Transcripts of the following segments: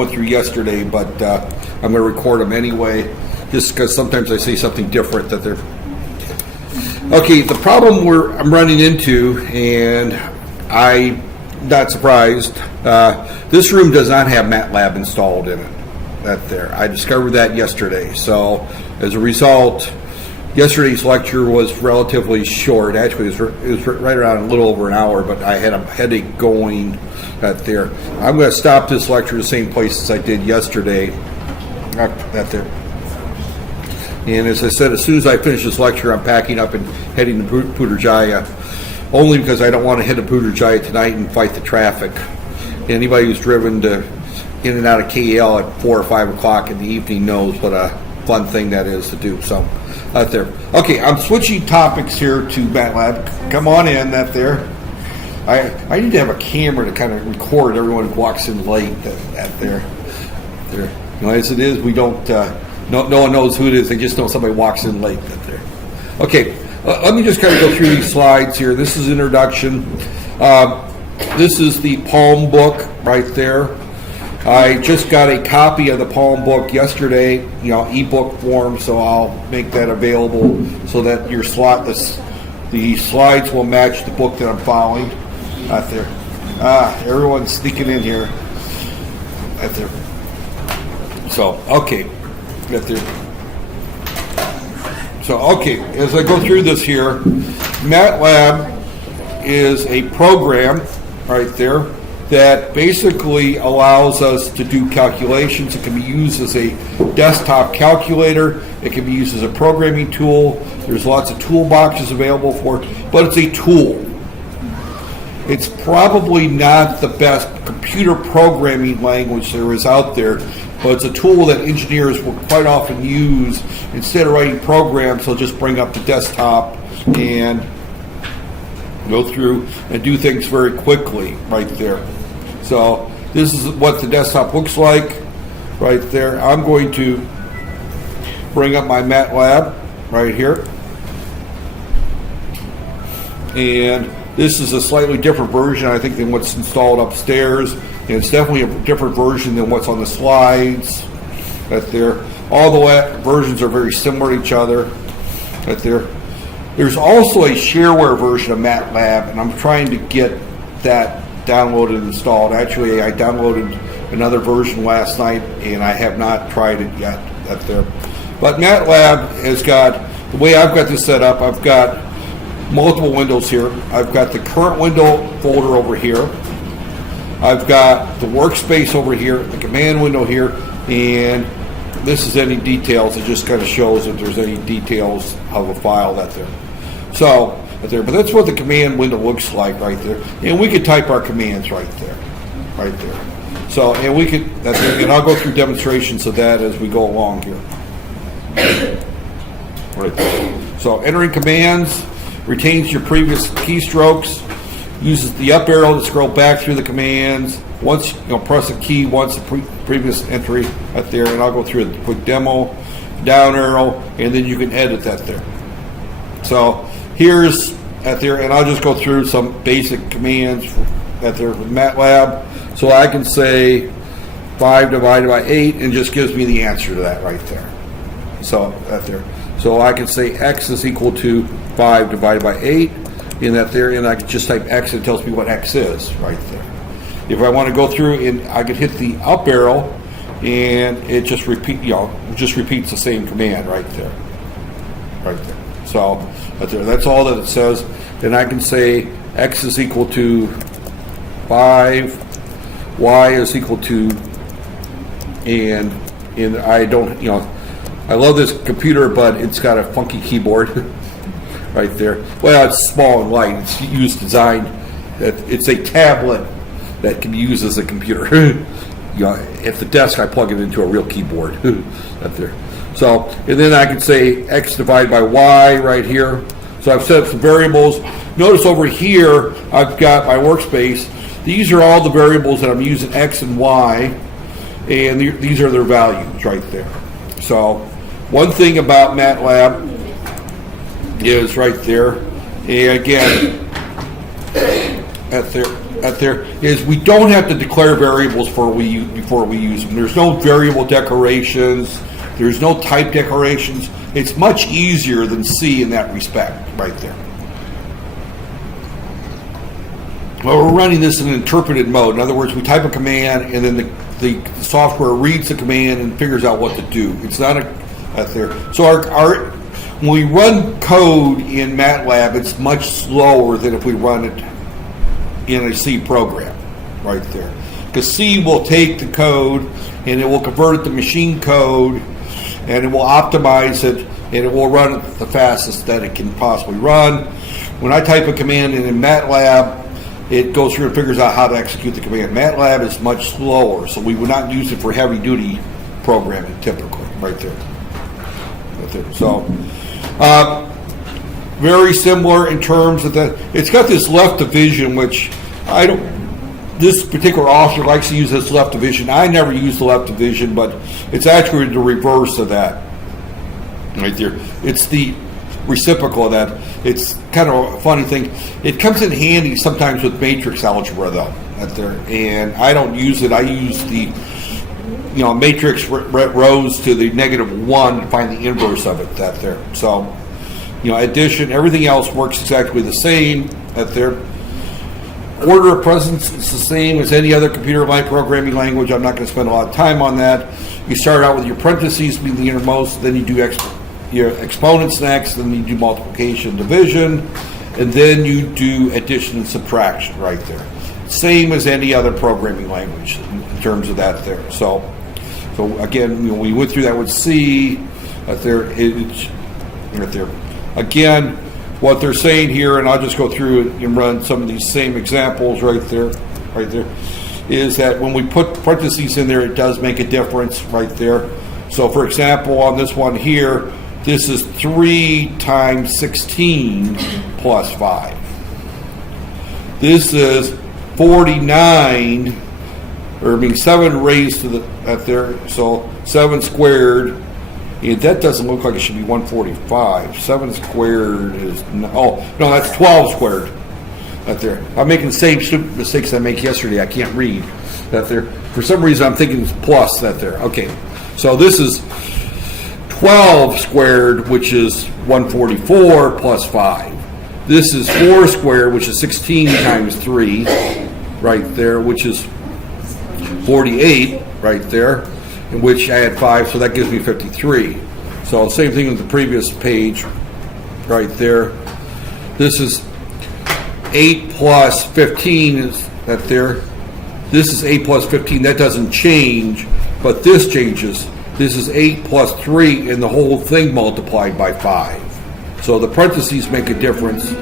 went through yesterday, but I'm going to record them anyway, just because sometimes I say something different that they're... Okay, the problem I'm running into, and I'm not surprised, this room does not have MATLAB installed in it. I discovered that yesterday. So as a result, yesterday's lecture was relatively short. Actually, it was right around a little over an hour, but I had a headache going there. I'm going to stop this lecture the same place as I did yesterday. There. And as I said, as soon as I finish this lecture, I'm packing up and heading to Putrajaya, only because I don't want to head to Putrajaya tonight and fight the traffic. Anybody who's driven in and out of KL at 4 or 5 o'clock in the evening knows what a fun thing that is to do. So, there. Okay, I'm switching topics here to MATLAB. Come on in, there. I need to have a camera to kind of record everyone who walks in late. There. As it is, we don't. No one knows who it is. They just know somebody walks in late. There. Okay, let me just kind of go through these slides here. This is introduction. This is the Palm book right there. I just got a copy of the Palm book yesterday, ebook form, so I'll make that available so that the slides will match the book that I'm following. There. Everyone's sneaking in here. There. So, okay. There. So, okay, as I go through this here, MATLAB is a program right there that basically allows us to do calculations. It can be used as a desktop calculator. It can be used as a programming tool. There's lots of toolboxes available for it, but it's a tool. It's probably not the best computer programming language there is out there, but it's a tool that engineers will quite often use. Instead of writing programs, they'll just bring up the desktop and go through and do things very quickly right there. So this is what the desktop looks like right there. I'm going to bring up my MATLAB right here. And this is a slightly different version, I think, than what's installed upstairs. And it's definitely a different version than what's on the slides right there. All the versions are very similar to each other right there. There's also a shareware version of MATLAB, and I'm trying to get that downloaded and installed. Actually, I downloaded another version last night, and I have not tried it yet. There. But MATLAB has got, the way I've got this set up, I've got multiple windows here. I've got the current window folder over here. I've got the workspace over here, the command window here, and this is any details. It just kind of shows if there's any details of a file there. So, there, but that's what the command window looks like right there. And we could type our commands right there. So, and we could, and I'll go through demonstrations of that as we go along here. Right there. So, entering commands retains your previous keystrokes, uses the up arrow to scroll back through the commands. Once press a key once the previous entry right there, and I'll go through a quick demo. Down arrow, and then you can edit that there. So here's there, and I'll just go through some basic commands there with MATLAB. So I can say 5 divided by 8, and just gives me the answer to that right there. So there. So I can say x is equal to 5 divided by 8 in there, and I can just type x, and it tells me what x is right there. If I want to go through, and I could hit the up arrow, and it just repeats the same command right there. So that's all that it says. Then I can say x is equal to 5, y is equal to, and I don't, I love this computer, but it's got a funky keyboard right there. Well, it's small and light. It's designed. It's a tablet that can be used as a computer. At the desk, I plug it into a real keyboard up there. So, and then I can say x divided by y right here. So I've set up some variables. Notice over here, I've got my workspace. These are all the variables that I'm using, x and y, and these are their values right there. So, one thing about MATLAB is right there, and again, at there. there is we don't have to declare variables before we use them. There's no variable declarations. There's no type declarations. It's much easier than C in that respect, right there. Well, we're running this in an interpreted mode. In other words, we type a command, and then the software reads the command and figures out what to do. It's not there. So when we run code in MATLAB, it's much slower than if we run it in a C program, right there. Because C will take the code and it will convert it to machine code, and it will optimize it, and it will run it the fastest that it can possibly run. When I type a command in MATLAB, it goes through and figures out how to execute the command. MATLAB is much slower, so we would not use it for heavy-duty programming typically, right there. Right there. So, very similar in terms of that. It's got this left division, which this particular author likes to use this left division. I never use the left division, but it's actually the reverse of that, right there. It's the reciprocal of that. It's kind of a funny thing. It comes in handy sometimes with matrix algebra, though, right there. And I don't use it. I use the matrix rows to the -1 to find the inverse of it, that there. So, addition, everything else works exactly the same, that there. Order of precedence is the same as any other computer line programming language. I'm not going to spend a lot of time on that. You start out with your parentheses being the innermost, then you do your exponents next, then you do multiplication, division, and then you do addition and subtraction right there. Same as any other programming language in terms of that there. So again, we went through that with C. It's right there. Again, what they're saying here, and I'll just go through and run some of these same examples right there, is that when we put parentheses in there, it does make a difference right there. So for example, on this one here, this is 3 times 16 plus 5. This is 49, 7 raised to the, so 7 squared. And that doesn't look like it should be 145. 7 squared is, that's 12 squared. Right there. I'm making the same stupid mistakes I made yesterday. I can't read. That there. For some reason, I'm thinking it's plus. That there. Okay. So this is 12 squared, which is 144 plus 5. This is 4 squared, which is 16 times 3, right there, which is 48, right there, in which I had 5, so that gives me 53. So same thing with the previous page, right there. This is 8 plus 15 is that there. This is 8 plus 15. That doesn't change, but this changes. This is 8 plus 3, and the whole thing multiplied by 5. So the parentheses make a difference.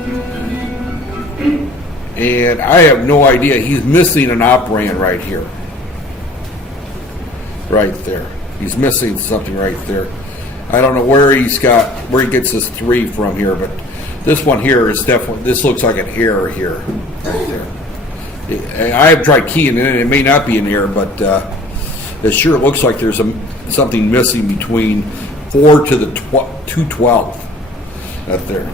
And I have no idea. He's missing an operand right here. Right there. He's missing something right there. I don't know where he gets this 3 from here, but this one here is definitely, this looks like an error here. Right there. I have tried keying it in. It may not be an error, but it sure looks like there's something missing between 4 to the 212. Right there.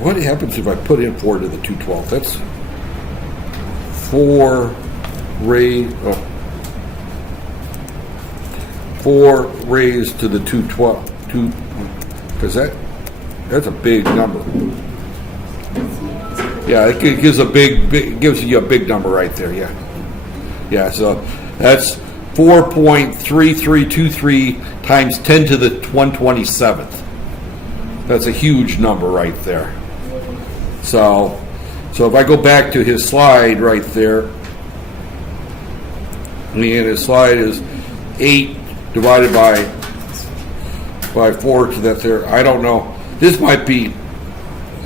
What happens if I put in 4 to the 212? That's 4 raised. 4 raised to the 212. Because that's a big number. Yeah, it gives you a big number right there. Yeah. Yeah. So that's 4.3323 times 10 to the 127th. That's a huge number right there. So if I go back to his slide right there, and his slide is 8 divided by 4 to that there. I don't know. This might be,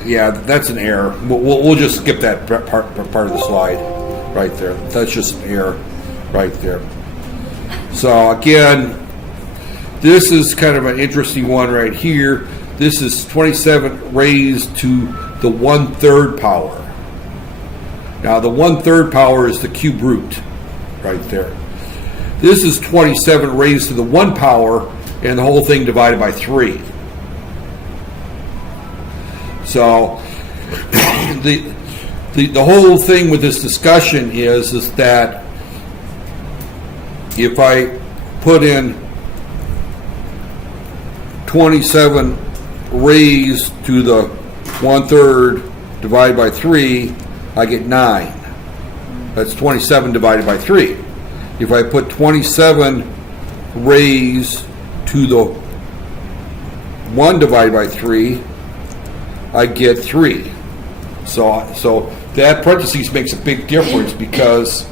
yeah, that's an error. We'll just skip that part of the slide right there. That's just an error right there. So again, this is kind of an interesting one right here. This is 27 raised to the 1/3 power. Now the 1/3 power is the cube root right there. This is 27 raised to the 1 power, and the whole thing divided by 3. So the whole thing with this discussion is that if I put in 27 raised to the 1/3 divided by 3, I get 9. That's 27 divided by 3. If I put 27 raised to the 1 divided by 3, I get 3. So that parentheses makes a big difference, because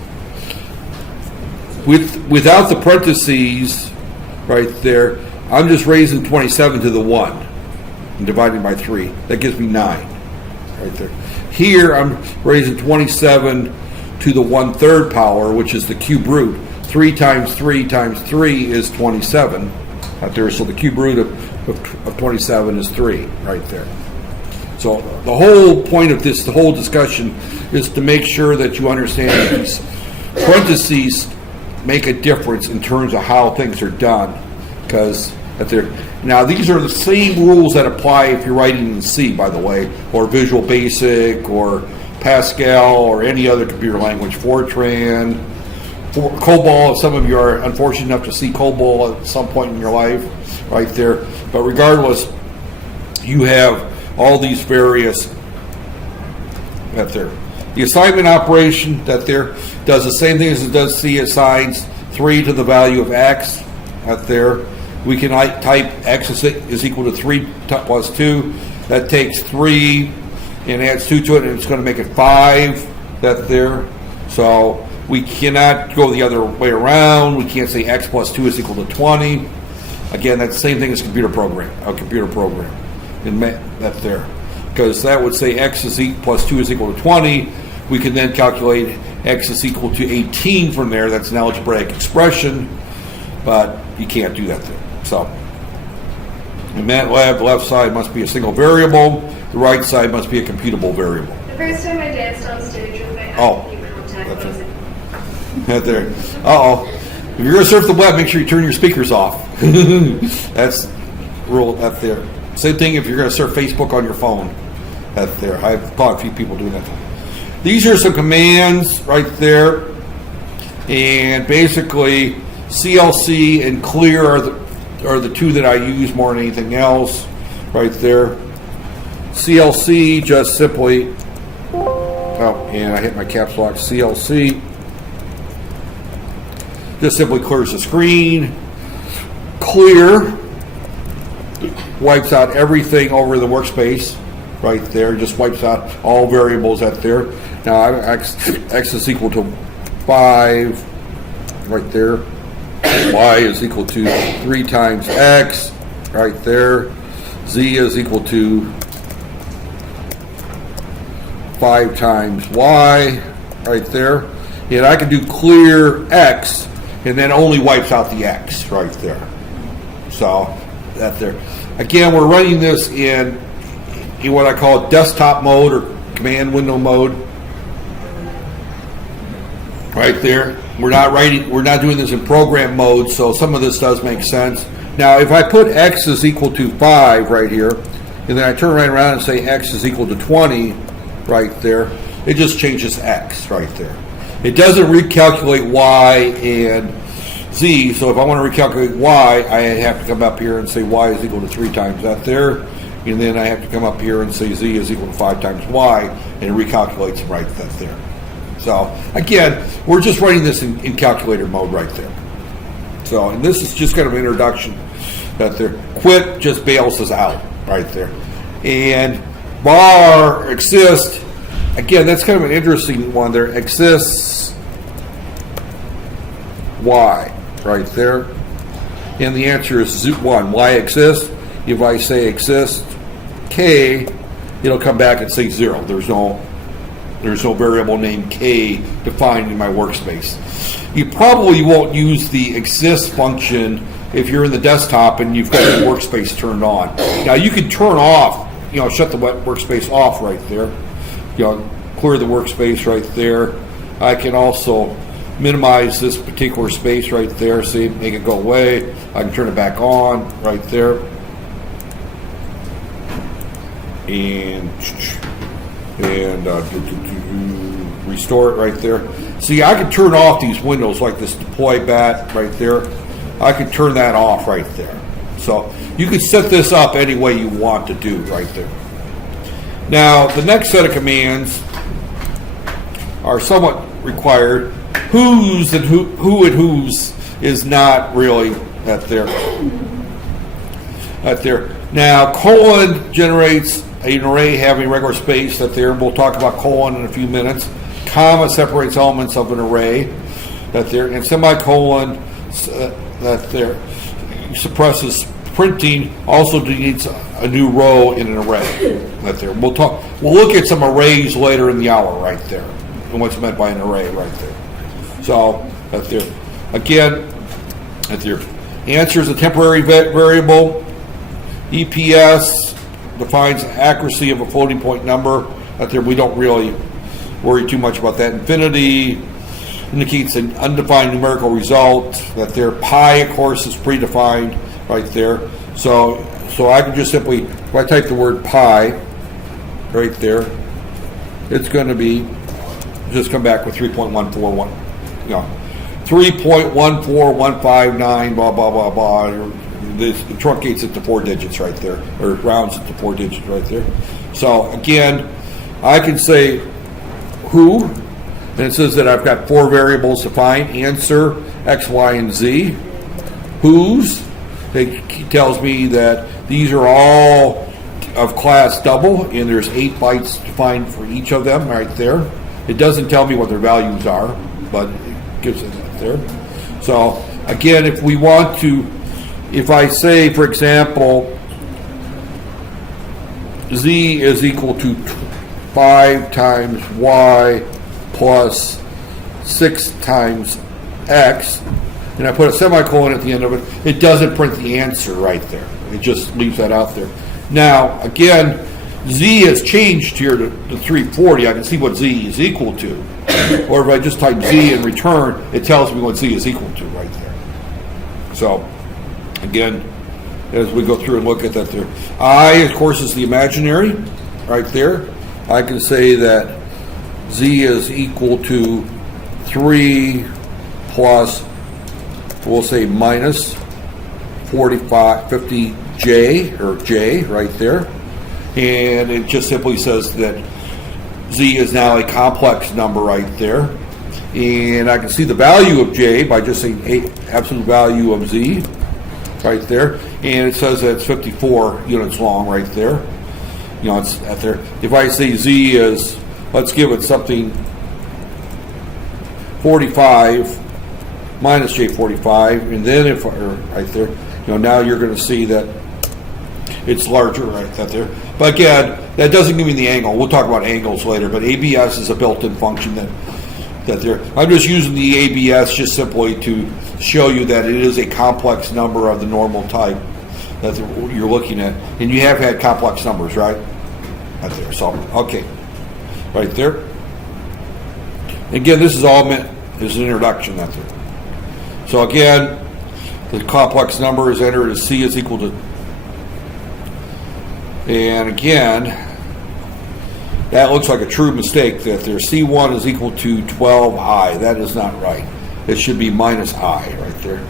without the parentheses right there, I'm just raising 27 to the 1 and dividing by 3. That gives me 9 right there. Here I'm raising 27 to the 1/3 power, which is the cube root. 3 times 3 times 3 is 27 out there. So the cube root of 27 is 3 right there. So the whole point of this, the whole discussion, is to make sure that you understand that these parentheses make a difference in terms of how things are done. Because now these are the same rules that apply if you're writing in C, by the way, or Visual Basic, or Pascal, or any other computer language, Fortran, COBOL. Some of you are unfortunate enough to see COBOL at some point in your life, right there. But regardless, you have all these various right there. The assignment operation that there does the same thing as it does C. Assigns 3 to the value of x out there. We can type x is equal to 3 plus 2. That takes 3 and adds 2 to it, and it's going to make it 5 that there. So we cannot go the other way around. We can't say x plus 2 is equal to 20. Again, that's the same thing as a computer program. In that there, because that would say x plus 2 is equal to 20. We can then calculate x is equal to 18 from there. That's an algebraic expression, but you can't do that there. So in MATLAB, the left side must be a single variable. The right side must be a computable variable. The first time I danced on stage with my contact was right there. If you're going to surf the web, make sure you turn your speakers off. That's rule up there. Same thing if you're going to surf Facebook on your phone. That's there. I've caught a few people doing that. These are some commands right there. And basically, CLC and clear are the two that I use more than anything else right there. CLC just simply, and I hit my caps lock. CLC just simply clears the screen. Clear wipes out everything over the workspace right there. Just wipes out all variables out there. Now x is equal to 5 right there. Y is equal to 3 times x right there. Z is equal to 5 times y right there. And I can do clear x, and then only wipes out the x right there. So that there. Again, we're running this in what I call desktop mode or command window mode. Right there. We're not doing this in program mode, so some of this does make sense. Now, if I put x is equal to 5 right here, and then I turn right around and say x is equal to 20 right there, it just changes x right there. It doesn't recalculate y and z, so if I want to recalculate y, I have to come up here and say y is equal to 3 times that there, and then I have to come up here and say z is equal to 5 times y, and it recalculates right that there. So again, we're just running this in calculator mode right there. So, and this is just kind of an introduction that there. Quit just bails us out right there. And bar exist, again, that's kind of an interesting one there. Exists y right there. And the answer is 1. Y exists. If I say exist k, it'll come back and say 0. There's no variable named k defined in my workspace. You probably won't use the exist function if you're in the desktop and you've got your workspace turned on. Now you can turn off, shut the workspace off right there. Clear the workspace right there. I can also minimize this particular space right there, see, make it go away. I can turn it back on right there. And and restore it right there. See, I can turn off these windows like this deploy bat right there. I can turn that off right there. So you can set this up any way you want to do right there. Now, the next set of commands are somewhat required. Whose and who and whose is not really at there. Now, colon generates an array having regular space that there. We'll talk about colon in a few minutes. Comma separates elements of an array that there, and semicolon that there suppresses printing. Also deletes a new row in an array that there. We'll look at some arrays later in the hour right there, and what's meant by an array right there. So that there, again, that there. Answer is a temporary variable. EPS defines accuracy of a floating point number. That there, we don't really worry too much about that. Infinity indicates an undefined numerical result. That there, pi, of course, is predefined right there. So I can just simply, if I type the word pi right there, it's going to be just come back with 3.141. You know, 3.14159, blah blah blah blah. This truncates it to 4 digits right there, or rounds it to 4 digits right there. So again, I can say who, and it says that I've got 4 variables to find: answer, X, Y, and Z. Whose, it tells me that these are all of class double, and there's 8 bytes defined for each of them right there. It doesn't tell me what their values are, but it gives it right there. So again, if we want to, if I say, for example, Z is equal to 5 times Y plus 6 times X, and I put a semicolon at the end of it, it doesn't print the answer right there. It just leaves that out there. Now, again, Z has changed here to 340. I can see what Z is equal to. Or if I just type Z and return, it tells me what Z is equal to right there. So, again, as we go through and look at that there. I, of course, is the imaginary right there. I can say that Z is equal to 3 plus, we'll say minus 50J, or J right there. And it just simply says that Z is now a complex number right there. And I can see the value of J by just saying absolute value of Z right there. And it says that it's 54 units long right there. You know, it's at there. If I say Z is, let's give it something 45 minus J45, and then if, right there, you know, now you're going to see that it's larger right there. But again, that doesn't give me the angle. We'll talk about angles later, but ABS is a built-in function that there. I'm just using the ABS just simply to show you that it is a complex number of the normal type that you're looking at. And you have had complex numbers, right? Right there. So, okay. Right there. Again, this is all meant as an introduction. That's it. So again, the complex number is entered as C is equal to, and again, that looks like a true mistake that their C1 is equal to 12I. That is not right. It should be minus I right there.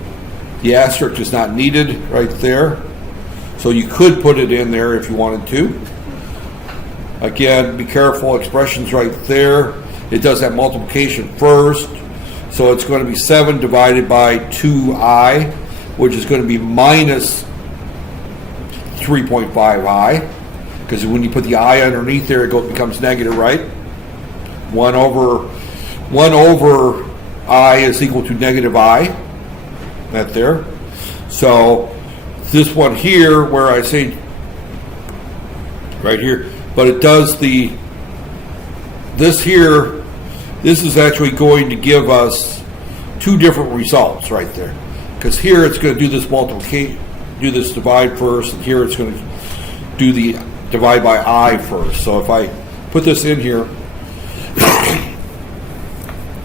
The asterisk is not needed right there. So you could put it in there if you wanted to. Again, be careful, expressions right there. It does that multiplication first. So it's going to be 7 divided by 2I, which is going to be minus 3.5I, because when you put the I underneath there, it becomes negative, right? 1 over I is equal to negative I, that there. So this one here, where I say right here, but it does this here, this is actually going to give us 2 different results right there, because here it's going to do this multiplication, do this divide first, and here it's going to do the divide by I first. So if I put this in here,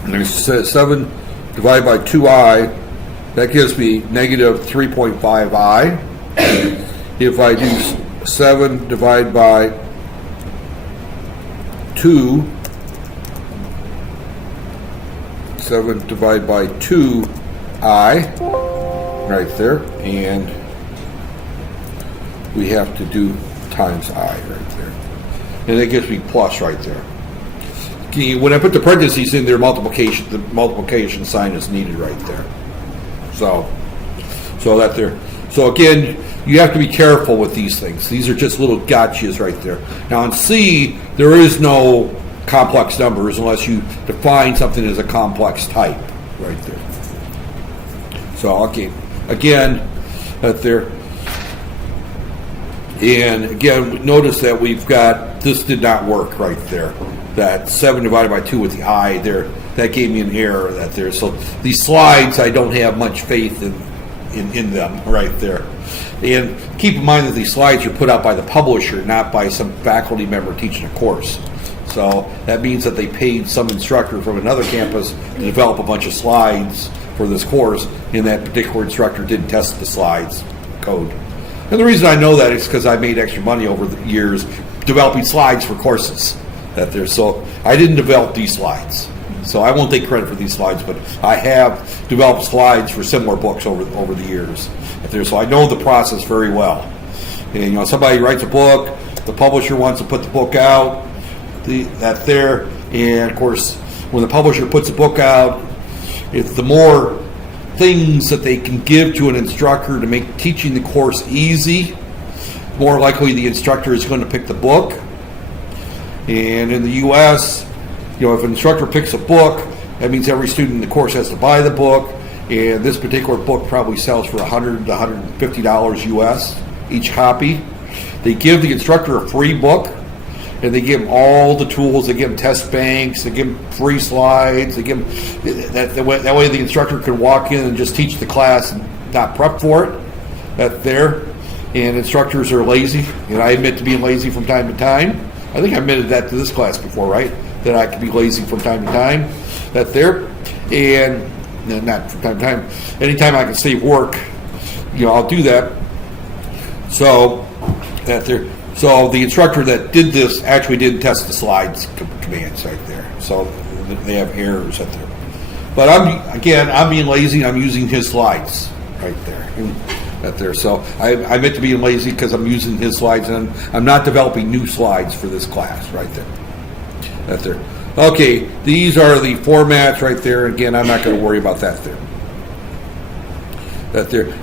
and it says 7 divided by 2I, that gives me negative 3.5I. If I do 7 divided by 2, 7 divided by 2i, right there, and we have to do times I right there. And that gives me plus right there. When I put the parentheses in there, the multiplication sign is needed right there. So that there. So again, you have to be careful with these things. These are just little gotchas right there. Now in C, there is no complex numbers unless you define something as a complex type right there. So okay, again, right there. And again, notice that we've got, this did not work right there. That 7 divided by 2 with the I there, that gave me an error that there. So these slides, I don't have much faith in them right there. And keep in mind that these slides are put out by the publisher, not by some faculty member teaching a course. So that means that they paid some instructor from another campus to develop a bunch of slides for this course, and that particular instructor didn't test the slides code. And the reason I know that is because I made extra money over the years developing slides for courses that there. So I didn't develop these slides. So I won't take credit for these slides, but I have developed slides for similar books over the years. So I know the process very well. And somebody writes a book, the publisher wants to put the book out, and of course, when the publisher puts a book out, it's the more things that they can give to an instructor to make teaching the course easy, more likely the instructor is going to pick the book. And in the U.S., if an instructor picks a book, that means every student in the course has to buy the book, and this particular book probably sells for $100 to $150 U.S. each copy. They give the instructor a free book, and they give him all the tools. They give him test banks. They give him free slides. They give him that way the instructor can walk in and just teach the class and not prep for it. And instructors are lazy. I admit to being lazy from time to time. I think I admitted that to this class before, right? That I can be lazy from time to time. And not from time to time. Anytime I can save work, I'll do that. So So the instructor that did this actually didn't test the slides commands right there. So they have errors right there. But I'm being lazy. I'm using his slides right there. So I meant to be lazy because I'm using his slides, and I'm not developing new slides for this class right there. Okay, these are the formats right there. Again, I'm not going to worry about that there.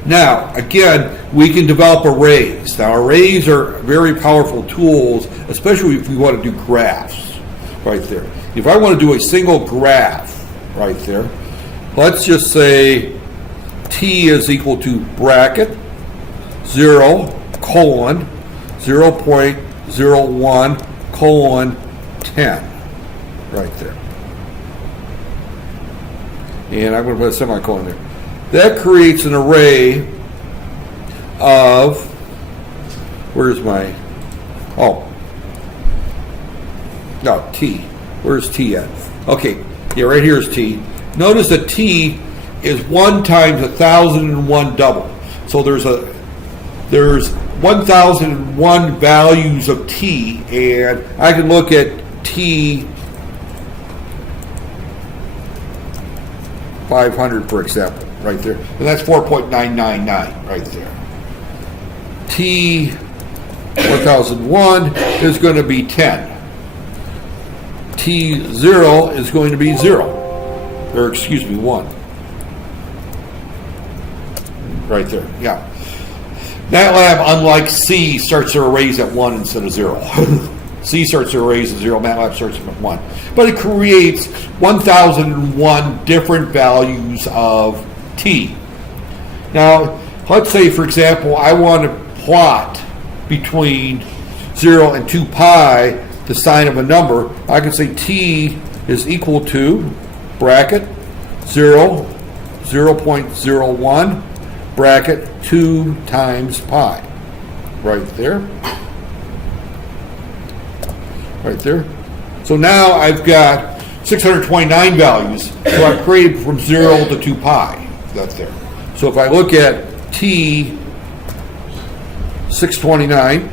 Now, again, we can develop arrays. Now, arrays are very powerful tools, especially if we want to do graphs right there. If I want to do a single graph right there, let's just say t is equal to bracket 0, colon, 0.01, colon, 10 right there. And I'm going to put a semicolon there. That creates an array of, t. Where's t at? Okay, yeah, right here is t. Notice that t is 1 times 1,001 double. So there's 1,001 values of t, and I can look at t 500, for example, right there. And that's 4.999 right there. T 1001 is going to be 10. T0 is going to be 0. Or excuse me, 1. Right there, yeah. MATLAB, unlike C, starts their arrays at 1 instead of 0. C starts their arrays at 0, MATLAB starts them at 1. But it creates 1,001 different values of t. Now, let's say, for example, I want to plot between 0 and 2 pi the sign of a number. I can say t is equal to bracket 0, 0.01, bracket 2 times pi. Right there. Right there. So now I've got 629 values. So I've created from 0 to 2 pi. That's there. So if I look at T 629,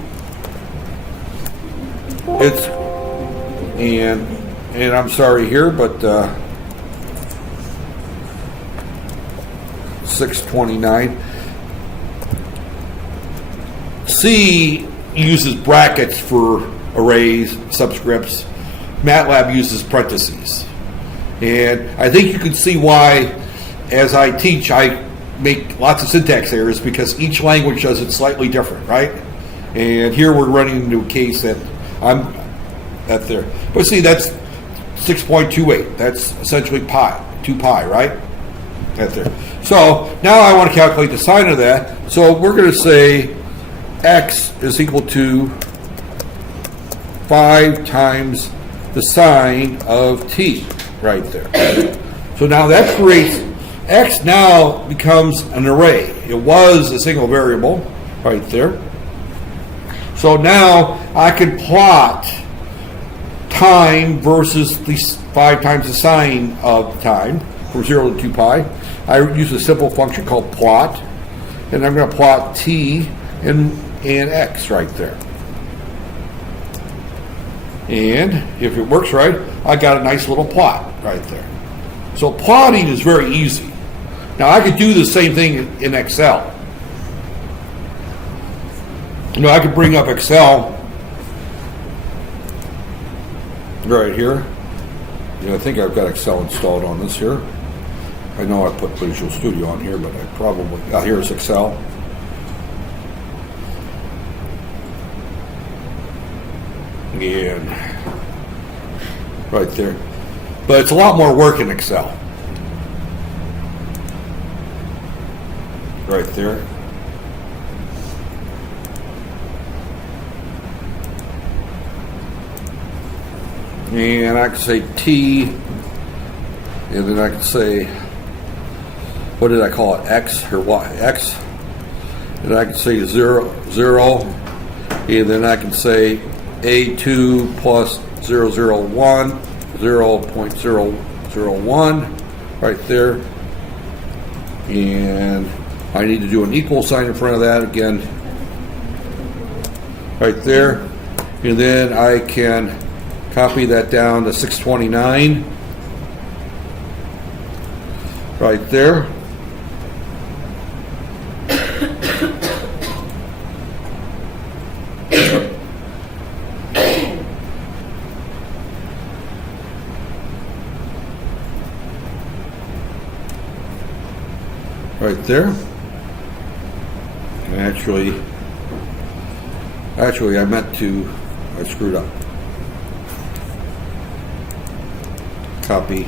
And I'm sorry here, but 629. C uses brackets for arrays, subscripts. MATLAB uses parentheses. And I think you can see why, as I teach, I make lots of syntax errors because each language does it slightly different, right? And here we're running into a case that I'm at there. But see, that's 6.28. That's essentially pi, 2 pi, right? At there. So now I want to calculate the sine of that. So we're going to say x is equal to 5 times the sine of t, right there. So now that creates, x now becomes an array. It was a single variable, right there. So now I can plot time versus the 5 times the sine of time from 0 to 2 pi. I use a simple function called plot, and I'm going to plot t and x right there. And if it works right, I got a nice little plot right there. So plotting is very easy. Now I could do the same thing in Excel. You know, I could bring up Excel right here. Yeah, I think I've got Excel installed on this here. I know I put Visual Studio on here, but I probably, here's Excel. And right there. But it's a lot more work in Excel. Right there. And I can say T, and then I can say, what did I call it? X or Y? X. And I can say 0, 0, and then I can say A2 plus 001, 0.001, right there. And I need to do an equal sign in front of that again, right there. And then I can copy that down to 629, right there. Right there. And actually I meant to, I screwed up. Copy.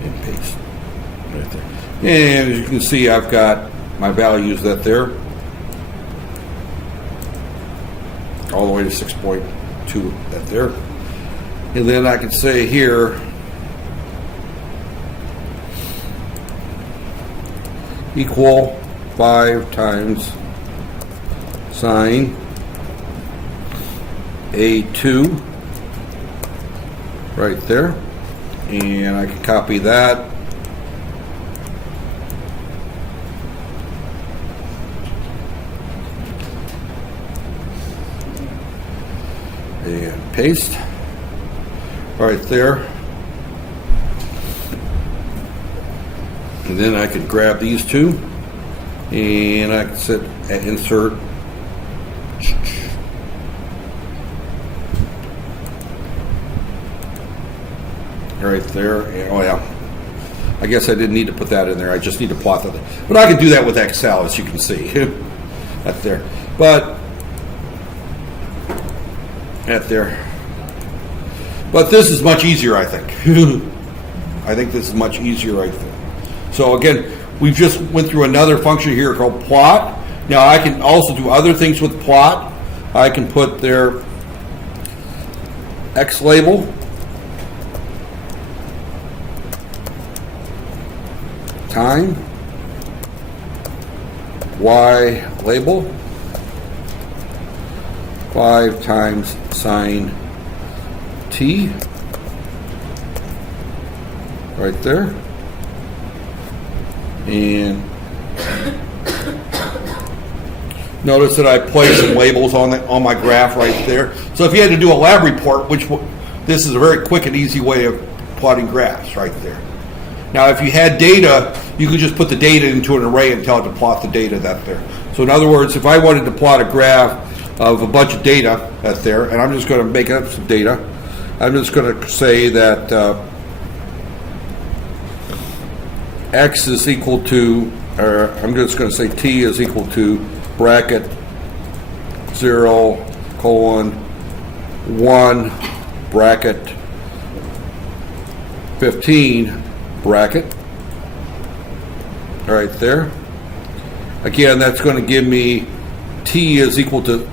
And paste. Right there. And as you can see, I've got my values that there. All the way to 6.2 that there. And then I can say here, equal 5 times sine A2, right there. And I can copy that. And paste. Right there. And then I could grab these two and I could set insert right there. And, oh yeah, I guess I didn't need to put that in there. I just need to plot that. But I can do that with Excel, as you can see. That's there. But at there. But this is much easier, I think. I think this is much easier right there. So again, we just went through another function here called plot. Now I can also do other things with plot. I can put their X label. Time. Y label. 5 times sine t, right there. And notice that I placed some labels on my graph right there. So if you had to do a lab report, this is a very quick and easy way of plotting graphs right there. Now, if you had data, you could just put the data into an array and tell it to plot the data that's there. So in other words, if I wanted to plot a graph of a bunch of data that's there, and I'm just going to make up some data, I'm just going to say that x is equal to, or I'm just going to say t is equal to bracket 0, colon, 1, bracket, 15, bracket, right there. Again, that's going to give me t is equal to,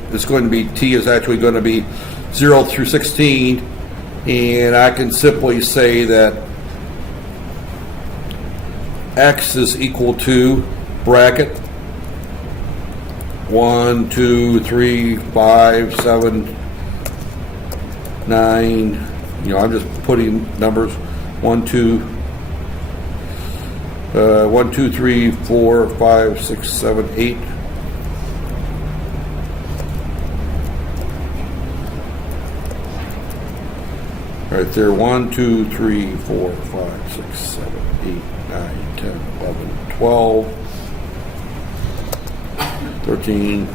t is actually going to be 0 through 16, and I can simply say that x is equal to bracket 1, 2, 3, 5, 7, 9. I'm just putting numbers 1, 2, 3, 4, 5, 6, 7, 8. Right there, 1, 2, 3, 4, 5, 6, 7, 8, 9, 10, 11, 12, 13,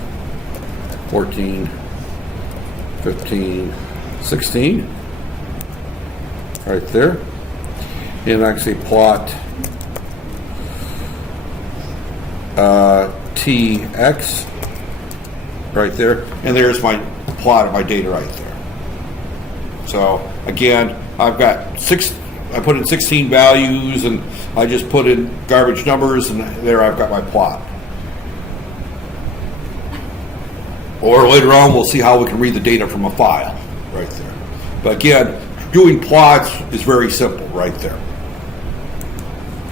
14, 15, 16. Right there. And I can say plot TX right there. And there's my plot of my data right there. So again, I've got I put in 16 values, and I just put in garbage numbers, and there I've got my plot. Or later on, we'll see how we can read the data from a file right there. But again, doing plots is very simple right there.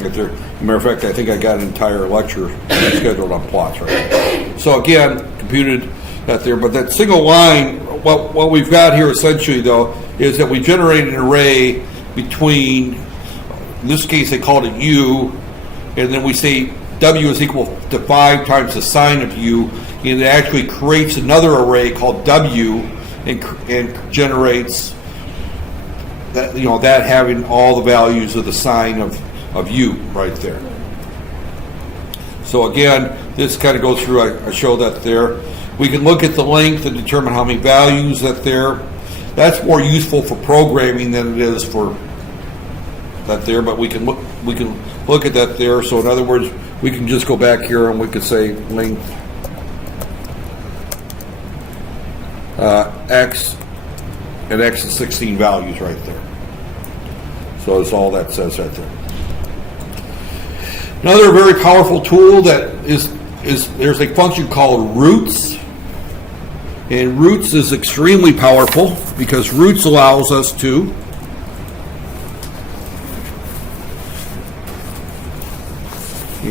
Right there. As a matter of fact, I think I got an entire lecture scheduled on plots right there. So again, computed that there. But that single line, what we've got here essentially, though, is that we generate an array between, in this case they called it u, and then we say w is equal to 5 times the sine of u, and it actually creates another array called w, and generates that, that having all the values of the sine of u right there. So again, this kind of goes through, I show that there. We can look at the length and determine how many values that there. That's more useful for programming than it is for that there, but we can look at that there. So in other words, we can just go back here and we could say length x, and x is 16 values right there. So that's all that says right there. Another very powerful tool that is there's a function called roots. And roots is extremely powerful because roots allows us to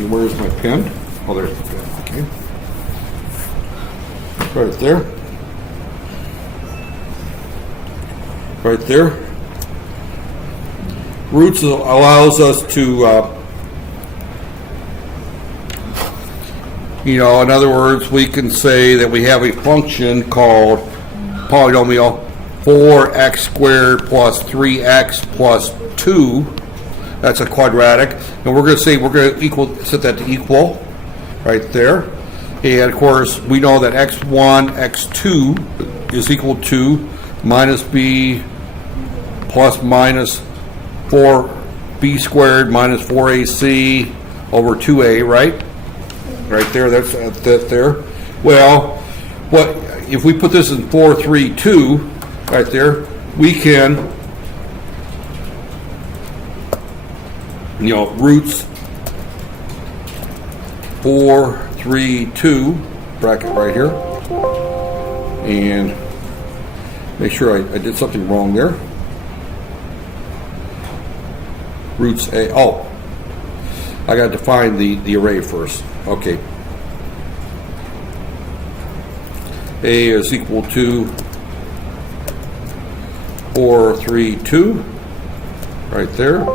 where's my pen? Oh, there's the pen. Okay. Right there. Right there. Roots allows us to in other words, we can say that we have a function called polynomial 4x squared plus 3x plus 2. That's a quadratic. And we're going to say we're going to set that to equal right there. And of course, we know that x1, x2 is equal to minus b plus minus 4b squared minus 4ac over 2a, right? Right there, that's that there. Well, what if we put this in 4, 3, 2 right there? We can, roots 4, 3, 2 bracket right here, and make sure I did something wrong there. Roots a. Oh, I got to define the array first. Okay. A is equal to 432, right there.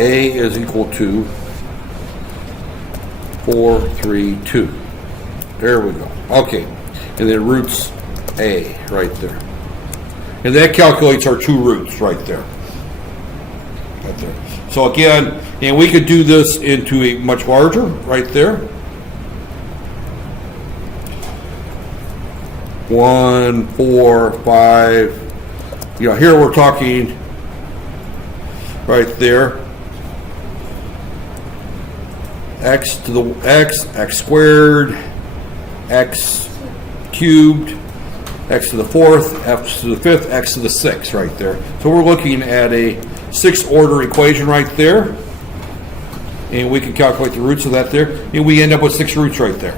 A is equal to 432. There we go. Okay, and then roots A right there. And that calculates our two roots right there. Right there. So again, and we could do this into a much larger right there. 1, 4, 5. You know, here we're talking right there. X to the x squared, x cubed, x to the fourth, x to the fifth, x to the sixth right there. So we're looking at a sixth order equation right there. And we can calculate the roots of that there. And we end up with 6 roots right there.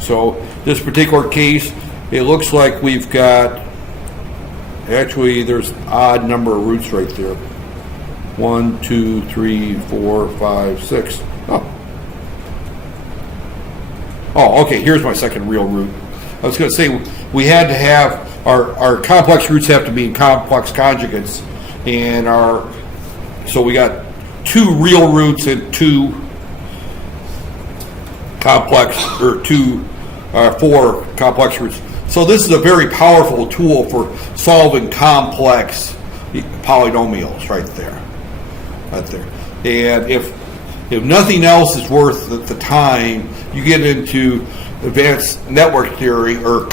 So this particular case, it looks like we've got, actually there's an odd number of roots right there. 1, 2, 3, 4, 5, 6. Oh, okay, here's my second real root. I was going to say we had to have our complex roots have to be in complex conjugates, and so we got 2 real roots and 2 complex, or 4 complex roots. So this is a very powerful tool for solving complex polynomials right there. Right there. And if nothing else is worth the time, you get into advanced network theory or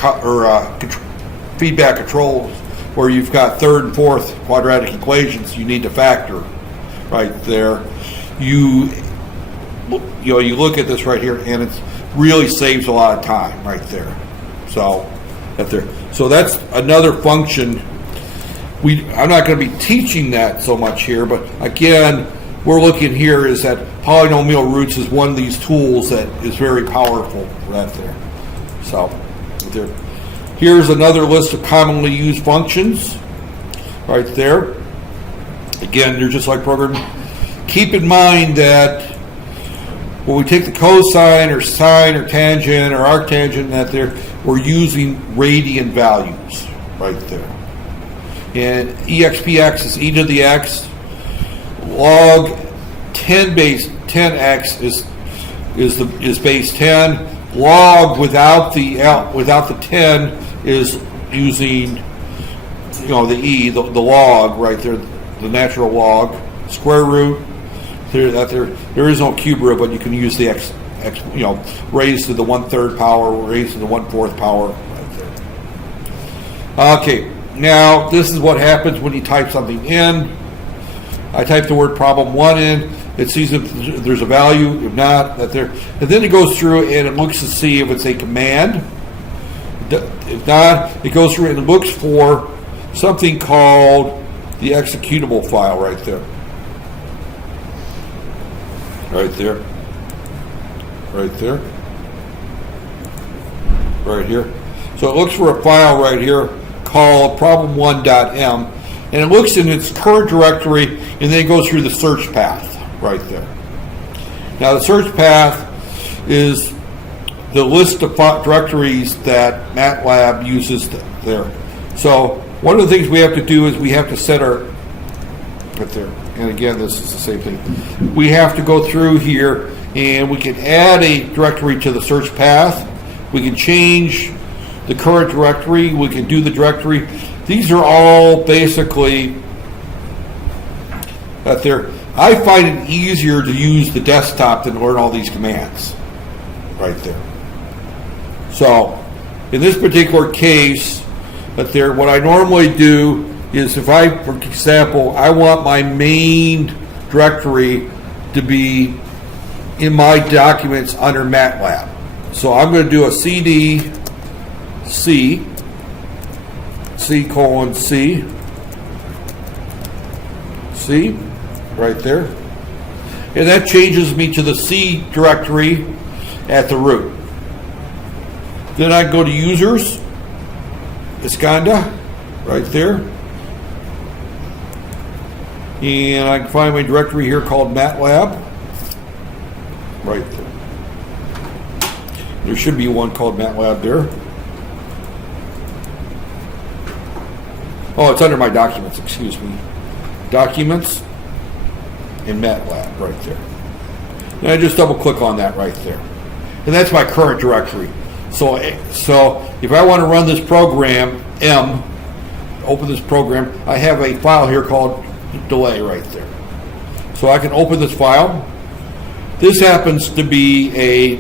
feedback controls, where you've got third and fourth quadratic equations you need to factor right there. You look at this right here, and it really saves a lot of time right there. So that's another function. I'm not going to be teaching that so much here, but again, we're looking here is that polynomial roots is one of these tools that is very powerful right there. So here's another list of commonly used functions right there. Again, they're just like programming. Keep in mind that when we take the cosine or sine or tangent or arctangent, that we're using radian values right there. And expx is e to the x. Log 10 base 10x is base 10. Log without the 10 is using the e, the log right there, the natural log. Square root. There is no cube root, but you can use the x raised to the 1/3 power, raised to the 1/4 power right there. Okay. Now, this is what happens when you type something in. I type the word problem 1 in. It sees if there's a value, if not, that there. And then it goes through and it looks to see if it's a command. If not, it goes through and it looks for something called the executable file right there. Right there. Right there. Right here. So it looks for a file right here called problem1.m, and it looks in its current directory, and then it goes through the search path right there. Now the search path is the list of directories that MATLAB uses there. So one of the things we have to do is we have to set our, right there, and again this is the same thing. We have to go through here, and we can add a directory to the search path. We can change the current directory, we can do the directory. These are all basically that there. I find it easier to use the desktop than learn all these commands right there. So in this particular case, what I normally do is if for example, I want my main directory to be in my documents under MATLAB. So I'm going to do a cd C:C, C, right there. And that changes me to the C directory at the root. Then I go to users, Iskanda, right there. And I can find my directory here called MATLAB, right there. There should be one called MATLAB there. Oh, it's under my documents, excuse me. Documents and MATLAB right there. And I just double click on that right there. And that's my current directory. So if I want to run this program, open this program, I have a file here called delay right there. So I can open this file. This happens to be a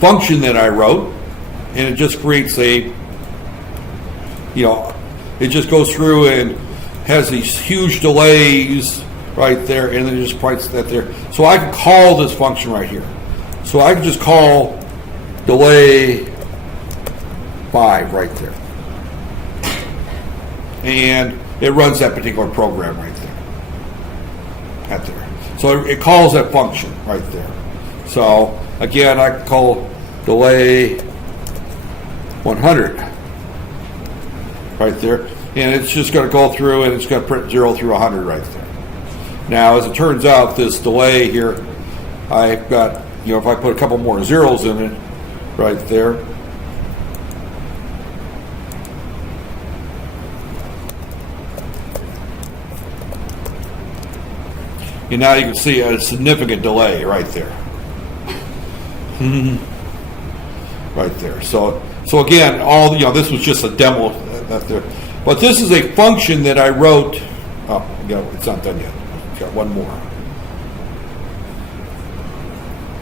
function that I wrote, and it just creates a, it just goes through and has these huge delays right there, and then it just writes that there. So I can call this function right here. So I can just call delay 5 right there. And it runs that particular program right there. Right there. So it calls that function right there. So again, I can call delay 100 right there. And it's just going to go through and it's going to print 0 through 100 right there. Now, as it turns out, this delay here, I've got, if I put a couple more zeros in it right there, and now you can see a significant delay right there. Right there. So again, this was just a demo that there. But this is a function that I wrote. Oh, it's not done yet. Got one more.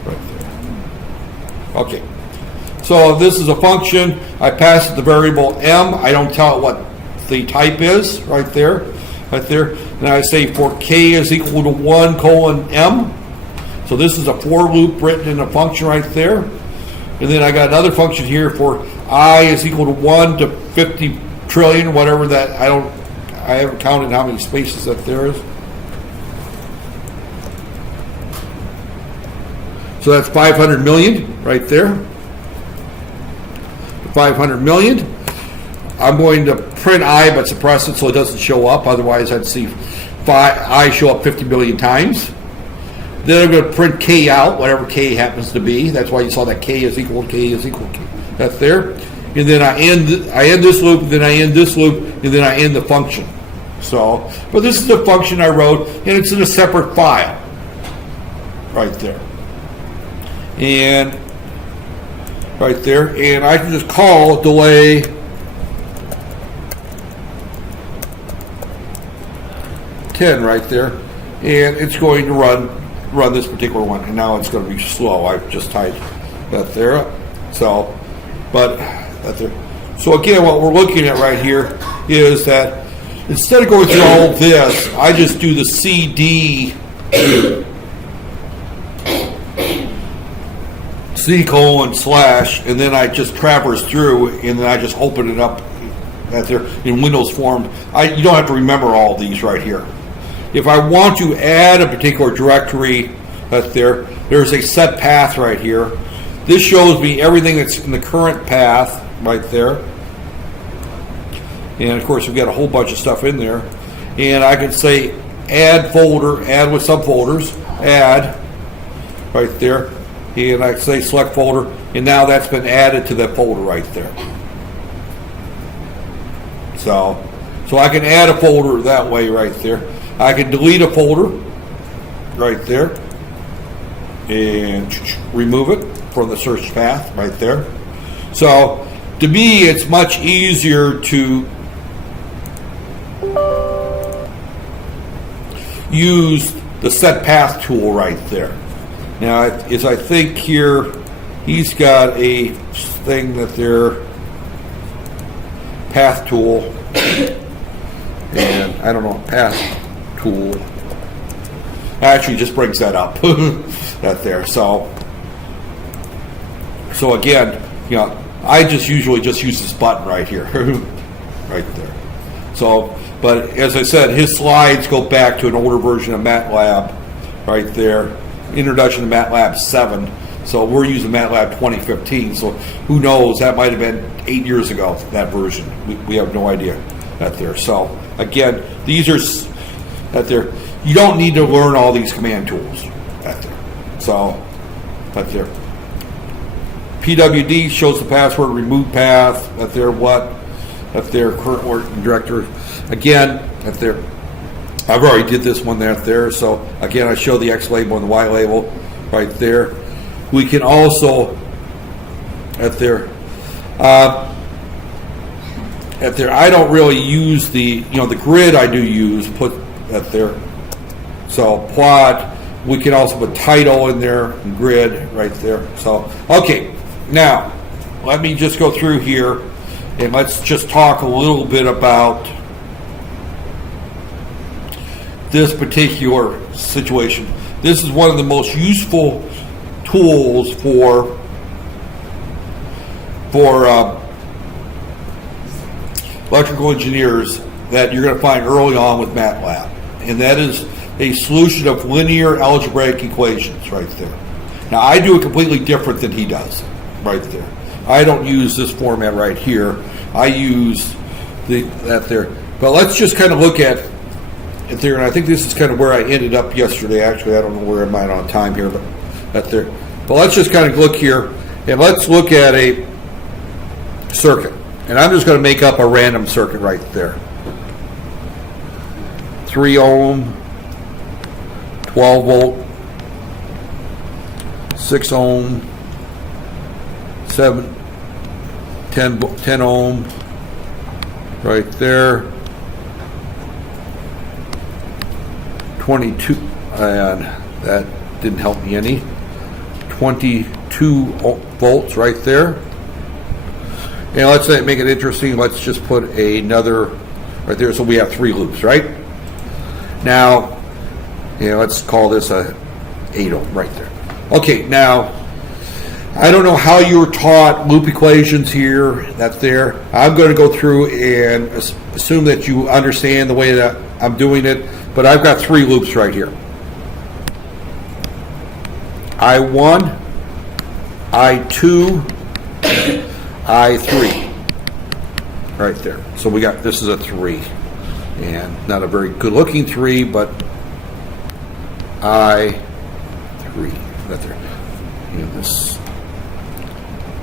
Right there. Okay. So this is a function. I pass it the variable m. I don't tell it what the type is right there. Right there. And I say for k is equal to 1 colon m. So this is a for loop written in a function right there. And then I got another function here for I is equal to 1 to 50 trillion, whatever that, I haven't counted how many spaces that there is. So that's 500 million right there. 500 million. I'm going to print I but suppress it so it doesn't show up. Otherwise, I'd see I show up 50 million times. Then I'm going to print K out, whatever K happens to be. That's why you saw that K is equal to K is equal to K. That's there. And then I end this loop, and then I end this loop, and then I end the function. So, but this is the function I wrote, and it's in a separate file. Right there. And right there. And I can just call delay right there, and it's going to run this particular one, and now it's going to be slow. I've just typed that there. So, but that there. So again, what we're looking at right here is that instead of going through all of this, I just do the CD C:/, and then I just traverse through, and then I just open it up that there in Windows form. You don't have to remember all these right here. If I want to add a particular directory that's there's a set path right here. This shows me everything that's in the current path right there. And of course, we've got a whole bunch of stuff in there. And I can say add folder, add with subfolders, add right there. And I can say select folder, and now that's been added to that folder right there. So I can add a folder that way right there. I can delete a folder right there and remove it from the search path right there. So to me, it's much easier to use the set path tool right there. Now, as I think here, he's got a thing that they're path tool, and I don't know, path tool actually just brings that up that there. So again, I just usually just use this button right here right there. So, but as I said, his slides go back to an older version of MATLAB right there, introduction to MATLAB 7. So we're using MATLAB 2015. So who knows, that might have been 8 years ago, that version. We have no idea that there. So again, these are that there. You don't need to learn all these command tools that there. So that there. PWD shows the password, remove path, at their current working director. Again, I've already did this one there. So again, I show the X label and the Y label right there. We can also, I don't really use the grid. I do use put at there. So plot. We can also put title in there and grid right there. So okay, now let me just go through here and let's just talk a little bit about this particular situation. This is one of the most useful tools for electrical engineers that you're going to find early on with MATLAB, and that is a solution of linear algebraic equations right there. Now I do it completely different than he does right there. I don't use this format right here. I use that there. But let's just kind of look at it there, and I think this is kind of where I ended up yesterday. Actually, I don't know where I'm at on time here, but that there. But let's just kind of look here, and let's look at a circuit. And I'm just going to make up a random circuit right there. 3 ohm, 12 volt, 6 ohm, 10 ohm, right there, 22, and that didn't help me any, 22 volts right there. And let's make it interesting. Let's just put another right there. So we have 3 loops, right? Now, let's call this a 8 ohm right there. Okay, now, I don't know how you were taught loop equations here, that's there. I'm going to go through and assume that you understand the way that I'm doing it, but I've got 3 loops right here. I1, I2, I3, right there. So this is a 3, and not a very good looking 3, but I3, right there. And this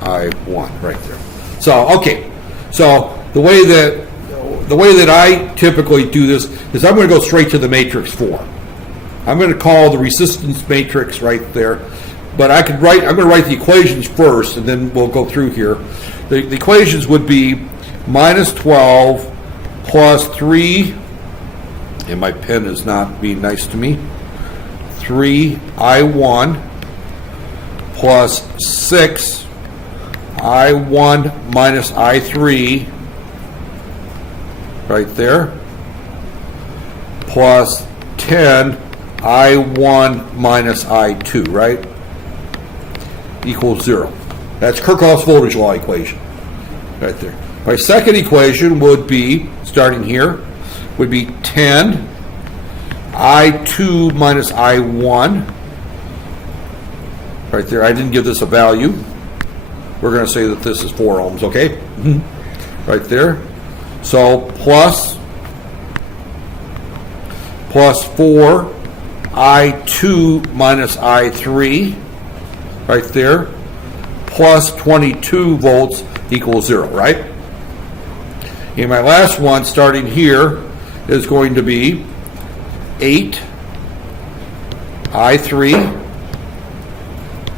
I1 right there. So okay, so the way that I typically do this is I'm going to go straight to the matrix form. I'm going to call the resistance matrix right there, but I'm going to write the equations first, and then we'll go through here. The equations would be minus 12 plus 3, and my pen is not being nice to me, 3 I1 plus 6 I1 minus I3 right there, plus 10 I1 minus I2, right, equals 0. That's Kirchhoff's voltage law equation right there. My second equation would be, starting here, would be 10 I2 minus I1 right there. I didn't give this a value. We're going to say that this is 4 ohms, okay? Right there. So plus 4 I2 minus I3 right there, plus 22 volts equals 0, right? And my last one, starting here, is going to be 8 I3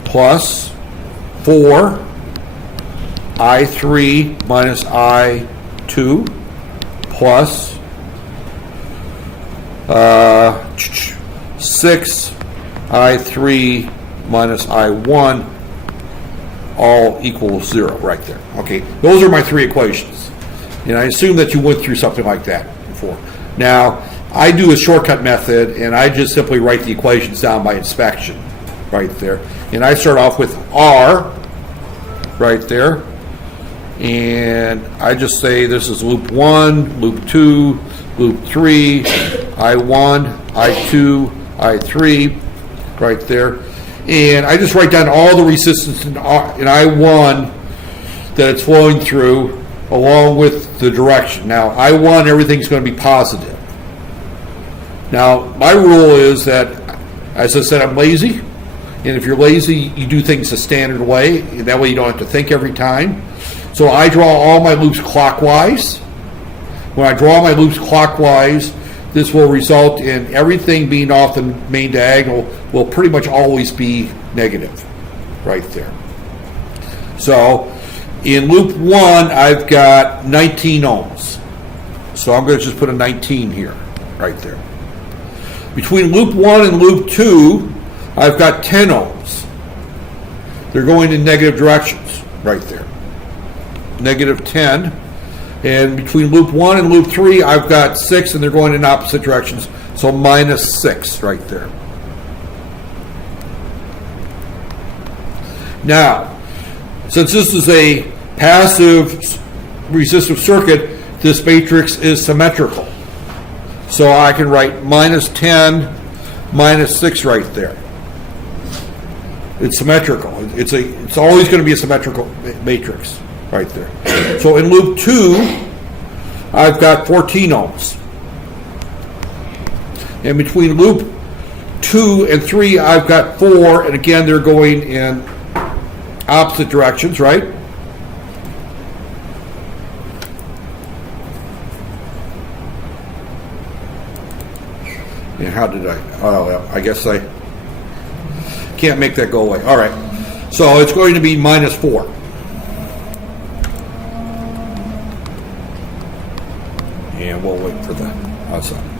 plus 4 I3 minus I2 plus 6 I3 minus I1 all equals 0 right there. Okay, those are my 3 equations. And I assume that you went through something like that before. Now, I do a shortcut method, and I just simply write the equations down by inspection right there. And I start off with R right there. And I just say this is loop 1, loop 2, loop 3, I1, I2, I3 right there. And I just write down all the resistance in I1 that it's flowing through along with the direction. Now, I1, everything's going to be positive. Now, my rule is that, as I said, I'm lazy, And if you're lazy, you do things the standard way. That way you don't have to think every time. So I draw all my loops clockwise. When I draw my loops clockwise, this will result in everything being off the main diagonal will pretty much always be negative right there. So in loop 1, I've got 19 ohms. So I'm going to just put a 19 here, right there. Between loop 1 and loop 2, I've got 10 ohms. They're going in negative directions, right there. Negative 10. And between loop 1 and loop 3, I've got 6, and they're going in opposite directions. So minus 6 right there. Now, since this is a passive resistive circuit, this matrix is symmetrical. So I can write minus 10, minus 6 right there. It's symmetrical. It's always going to be a symmetrical matrix right there. So in loop 2, I've got 14 ohms. And between loop 2 and 3, I've got 4, and again, they're going in opposite directions, right? And how did I guess I can't make that go away. All right. So it's going to be minus 4. And we'll wait for the outside.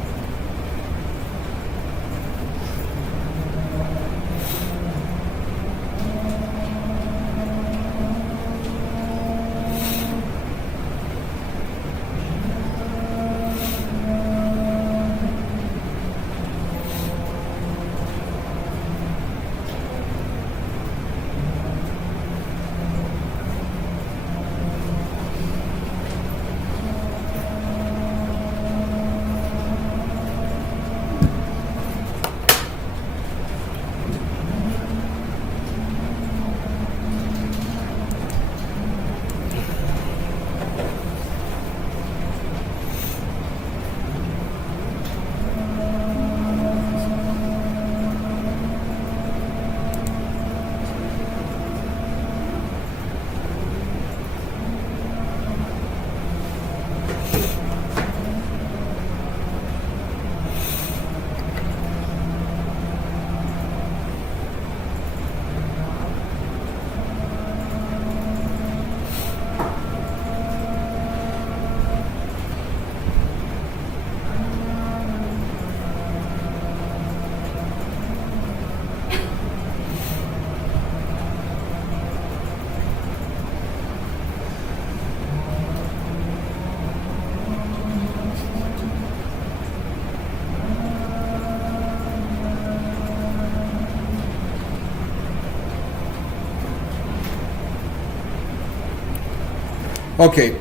Okay,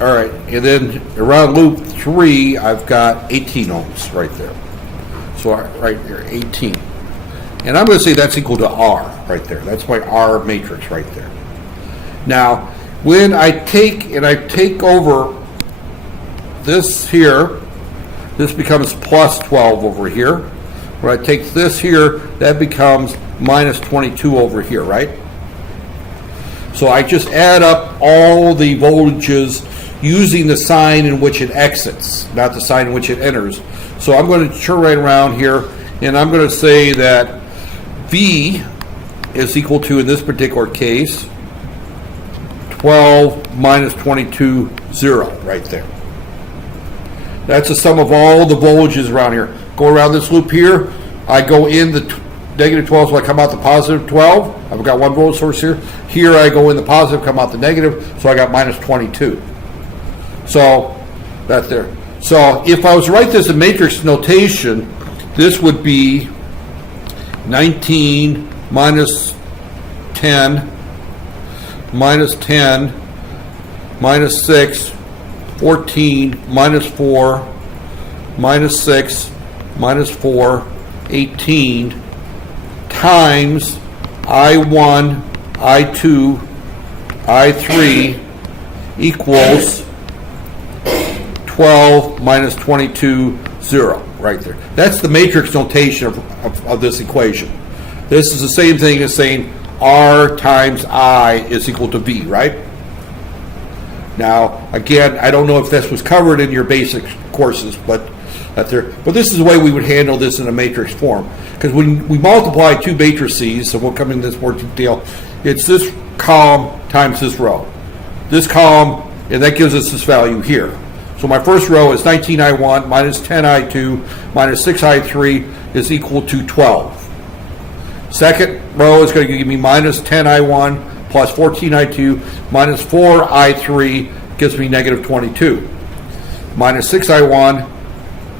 all right, and then around loop 3, I've got 18 ohms right there. So right there, 18. And I'm going to say that's equal to R right there. That's my R matrix right there. Now, when I take over this here, this becomes plus 12 over here. When I take this here, that becomes minus 22 over here, right? So I just add up all the voltages using the sign in which it exits, not the sign in which it enters. So I'm going to turn right around here, and I'm going to say that V is equal to, in this particular case, 12 minus 22, 0, right there. That's the sum of all the voltages around here. Go around this loop here, I go in the negative 12, so I come out the positive 12. I've got one voltage source here. Here I go in the positive, come out the negative, so I got minus 22. So that's there. So if I was to write this in matrix notation, this would be 19 minus 10, minus 10, minus 6, 14, minus 4, minus 6, minus 4, 18, times I1, I2, I3 equals 12 minus 22, 0, right there. That's the matrix notation of this equation. This is the same thing as saying R times I is equal to V, right? Now, again, I don't know if this was covered in your basic courses, but this is the way we would handle this in a matrix form. Because when we multiply two matrices, so we'll come into this more detail, it's this column times this row. This column, and that gives us this value here. So my first row is 19I1 minus 10I2 minus 6I3 is equal to 12. Second row is going to give me minus 10I1 plus 14I2 minus 4I3 gives me negative 22. Minus 6I1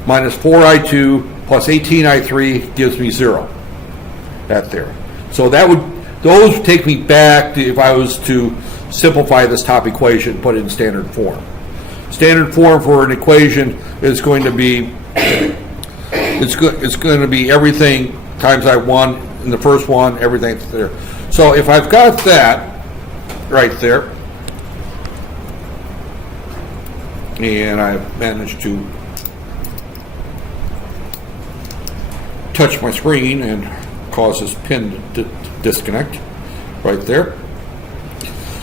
minus 4I2 plus 18I3 gives me 0. That there. So those take me back to if I was to simplify this top equation, put it in standard form. Standard form for an equation is going to be it's going to be everything times I1 in the first one, everything there. So if I've got that right there, and I've managed to touch my screen and cause this pin to disconnect right there.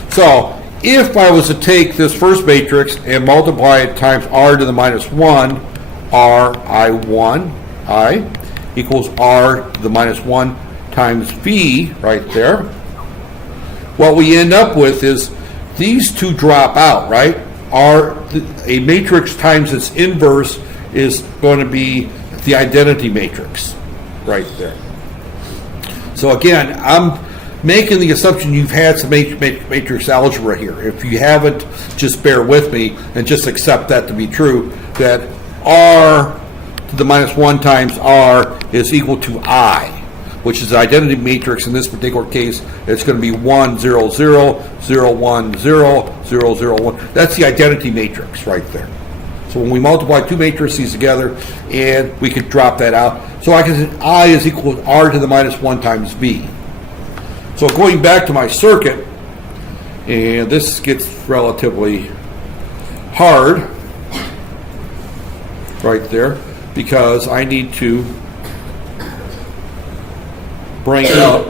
So if I was to take this first matrix and multiply it times r to the minus 1, I equals r to the minus 1 times v right there, what we end up with is these two drop out, right? A matrix times its inverse is going to be the identity matrix right there. So again, I'm making the assumption you've had some matrix algebra here. If you haven't, just bear with me and just accept that to be true, that r to the minus 1 times r is equal to I, which is the identity matrix. In this particular case, it's going to be 1, 0, 0, 0, 1, 0, 0, 0, 1. That's the identity matrix right there. So when we multiply two matrices together, and we could drop that out. So I can say I is equal to r to the minus 1 times v. So going back to my circuit, and this gets relatively hard right there, because I need to bring up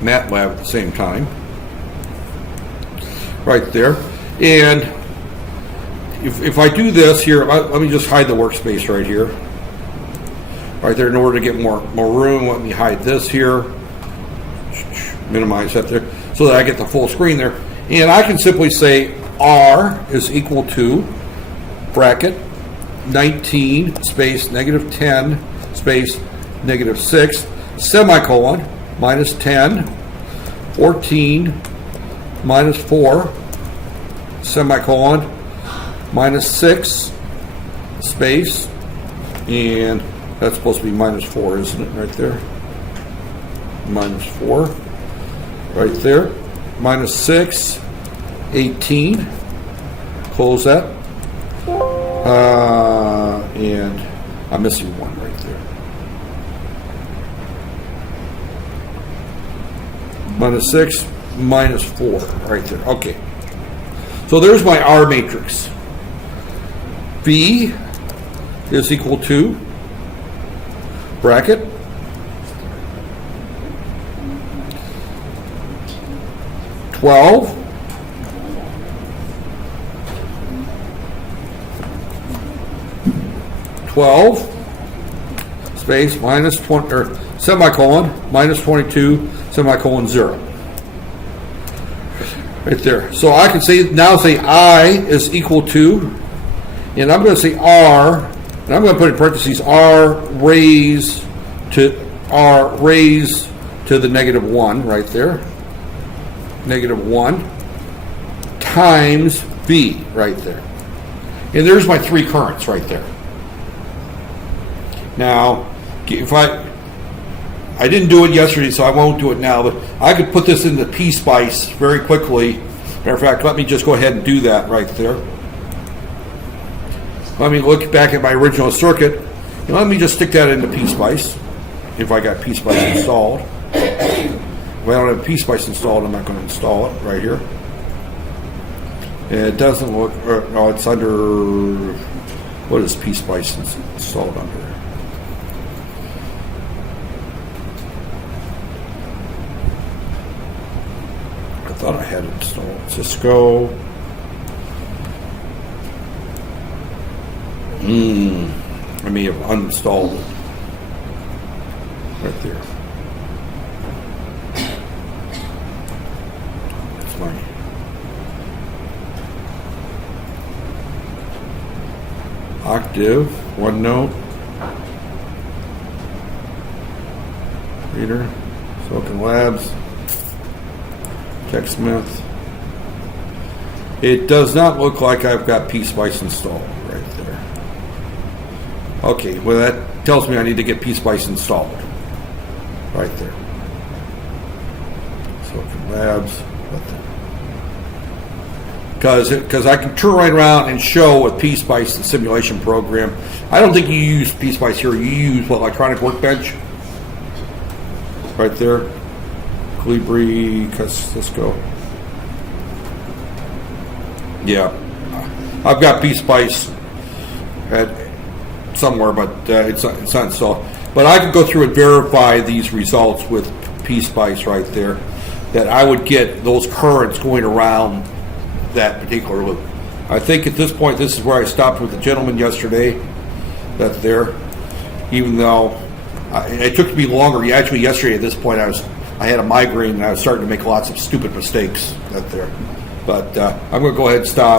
MATLAB at the same time right there. And if I do this here, let me just hide the workspace right here right there. In order to get more room, let me hide this here, minimize that there, so that I get the full screen there. And I can simply say R is equal to bracket 19 space negative 10 space negative 6 semicolon minus 10 14 minus 4 semicolon minus 6 space, and that's supposed to be minus 4, isn't it, right there? Minus 4 right there, minus 6 18, close that, and I'm missing one right there. Minus 6 minus 4 right there. Okay, so there's my R matrix. V is equal to bracket 12 space minus 20 or semicolon minus 22 semicolon 0 right there. So I can say I is equal to, and I'm going to say R, and I'm going to put in parentheses R raised to the negative 1 right there, negative 1 times V right there. And there's my three currents right there. Now, if I didn't do it yesterday, so I won't do it now, but I could put this into PSpice very quickly. Matter of fact, let me just go ahead and do that right there. Let me look back at my original circuit, and let me just stick that into PSpice, if I got PSpice installed. If I don't have PSpice installed, I'm not going to install it right here. It doesn't look, no, it's under, what is P-Spice installed under? I thought I had it installed. Cisco. I may have uninstalled it. Right there. That's my Octave, OneNote, Reader, Silicon Labs, TechSmith. It does not look like I've got P-Spice installed right there. Okay, well that tells me I need to get P-Spice installed. Right there. Silicon Labs. Because I can turn right around and show with P-Spice the simulation program. I don't think you use P-Spice here. You use Electronic Workbench. Right there. Colibri, Cisco. Yeah. I've got P-Spice at somewhere, but it's not installed. But I can go through and verify these results with P-Spice right there, that I would get those currents going around that particular loop. I think at this point, this is where I stopped with the gentleman yesterday. That's there. Even though it took me longer. Actually, yesterday at this point, I had a migraine and I was starting to make lots of stupid mistakes. That there. But I'm going to go ahead and stop.